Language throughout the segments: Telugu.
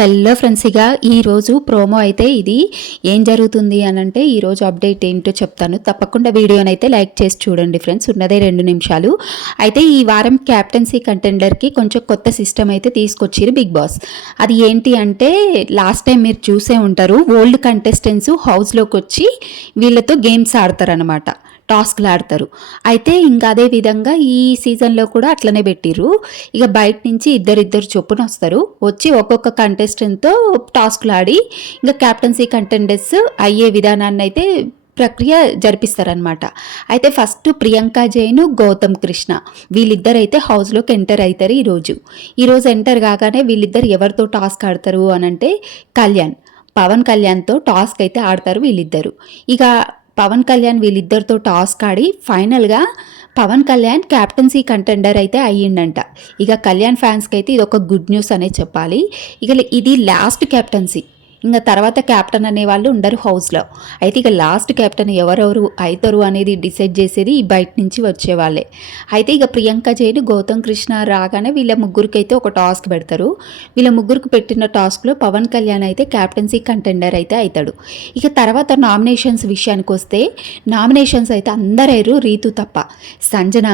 హలో ఫ్రెండ్స్, ఇక ఈరోజు ప్రోమో అయితే ఇది ఏం జరుగుతుంది అని అంటే ఈరోజు అప్డేట్ ఏంటో చెప్తాను. తప్పకుండా వీడియోనైతే లైక్ చేసి చూడండి ఫ్రెండ్స్. ఉన్నదే 2 నిమిషాలు. అయితే ఈ వారం క్యాప్టెన్సీ కంటెండర్కి కొంచెం కొత్త సిస్టమ్ అయితే తీసుకొచ్చారు బిగ్ బాస్. అది ఏంటి అంటే లాస్ట్ టైం మీరు చూసే ఉంటారు, ఓల్డ్ కంటెస్టెంట్స్ హౌస్లోకి వచ్చి వీళ్ళతో గేమ్స్ ఆడతారనమాట, టాస్క్లు ఆడతారు. అయితే ఇంకా అదే విధంగా ఈ సీజన్లో కూడా అట్లనే పెట్టిర్రు. ఇక బయట నుంచి ఇద్దరిద్దరు చొప్పున వస్తారు, వచ్చి ఒక్కొక్క కంటెస్టెంట్తో టాస్క్లు ఆడి ఇంకా క్యాప్టెన్సీ కంటెండర్స్ అయ్యే విధానాన్ని అయితే ప్రక్రియ జరిపిస్తారనమాట. అయితే ఫస్ట్ ప్రియాంక జైన్, గౌతమ్ కృష్ణ వీళ్ళిద్దరైతే హౌస్లోకి ఎంటర్ అవుతారు. ఈరోజు ఎంటర్ కాగానే వీళ్ళిద్దరు ఎవరితో టాస్క్ ఆడతారు అని అంటే పవన్ కళ్యాణ్తో టాస్క్ అయితే ఆడతారు వీళ్ళిద్దరు. ఇక పవన్ కళ్యాణ్ వీళ్ళిద్దరితో టాస్క్ ఆడి ఫైనల్గా పవన్ కళ్యాణ్ క్యాప్టెన్సీ కంటెండర్ అయితే అయ్యిండంట. ఇక కళ్యాణ్ ఫ్యాన్స్కి అయితే ఇది ఒక గుడ్ న్యూస్ అనే చెప్పాలి. ఇక ఇది లాస్ట్ క్యాప్టెన్సీ, ఇంకా తర్వాత క్యాప్టెన్ అనేవాళ్ళు ఉండరు హౌస్లో. అయితే ఇక లాస్ట్ క్యాప్టెన్ ఎవరెవరు అవుతారు అనేది డిసైడ్ చేసేది ఈ బయట నుంచి వచ్చేవాళ్ళే. అయితే ఇక ప్రియాంక జైన్, గౌతమ్ కృష్ణ రాగానే వీళ్ళ ముగ్గురికి అయితే ఒక టాస్క్ పెడతారు. వీళ్ళ ముగ్గురికి పెట్టిన టాస్క్లో పవన్ కళ్యాణ్ అయితే క్యాప్టెన్సీ కంటెండర్ అయితే అవుతాడు. ఇక తర్వాత నామినేషన్స్ విషయానికి వస్తే నామినేషన్స్ అయితే అందరూ రీతు తప్ప, సంజన,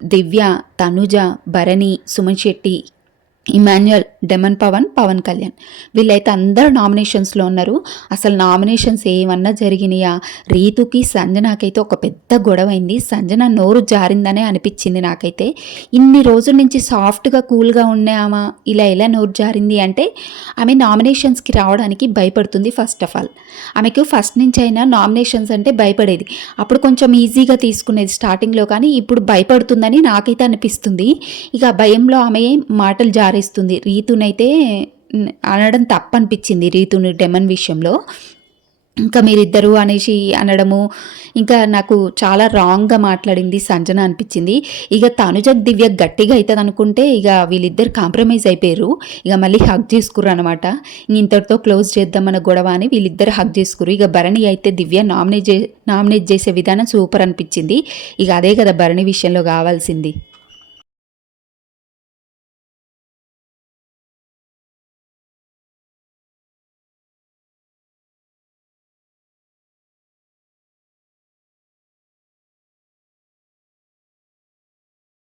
దివ్య, తనుజ, భరణి, సుమన్ శెట్టి, ఇమాన్యుయల్, డెమన్ పవన్ కళ్యాణ్ వీళ్ళైతే అందరూ నామినేషన్స్లో ఉన్నారు. అసలు నామినేషన్స్ ఏమన్నా జరిగినాయా? రీతుకి సంజనాకైతే ఒక పెద్ద గొడవ అయింది. సంజన నోరు జారిందనే అనిపించింది నాకైతే. ఇన్ని రోజుల నుంచి సాఫ్ట్గా కూల్గా ఉన్నామా, ఇలా నోరు జారింది అంటే ఆమె నామినేషన్స్కి రావడానికి భయపడుతుంది. ఫస్ట్ ఆఫ్ ఆల్ ఆమెకు ఫస్ట్ నుంచి అయినా నామినేషన్స్ అంటే భయపడేది. అప్పుడు కొంచెం ఈజీగా తీసుకునేది స్టార్టింగ్లో, కానీ ఇప్పుడు భయపడుతుందని నాకైతే అనిపిస్తుంది. ఇక భయంలో ఆమె మాటలు జారేస్తుంది. రీతునైతే అనడం తప్పనిపించింది, రీతుని డెమన్ విషయంలో. ఇంకా మీరిద్దరు అనేసి అనడము ఇంకా నాకు చాలా రాంగ్గా మాట్లాడింది సంజన అనిపించింది. ఇక తనుజకు దివ్య గట్టిగా అవుతుంది అనుకుంటే ఇక వీళ్ళిద్దరు కాంప్రమైజ్ అయిపోయారు. ఇక మళ్ళీ హగ్ చేసుకుర్రు అనమాట. ఇంతటితో క్లోజ్ చేద్దామన్న గొడవ అని వీళ్ళిద్దరు హగ్ చేసుకురు. ఇక భరణి అయితే దివ్య నామినేట్ చేసే విధానం సూపర్ అనిపించింది. ఇక అదే కదా భరణి విషయంలో కావాల్సింది.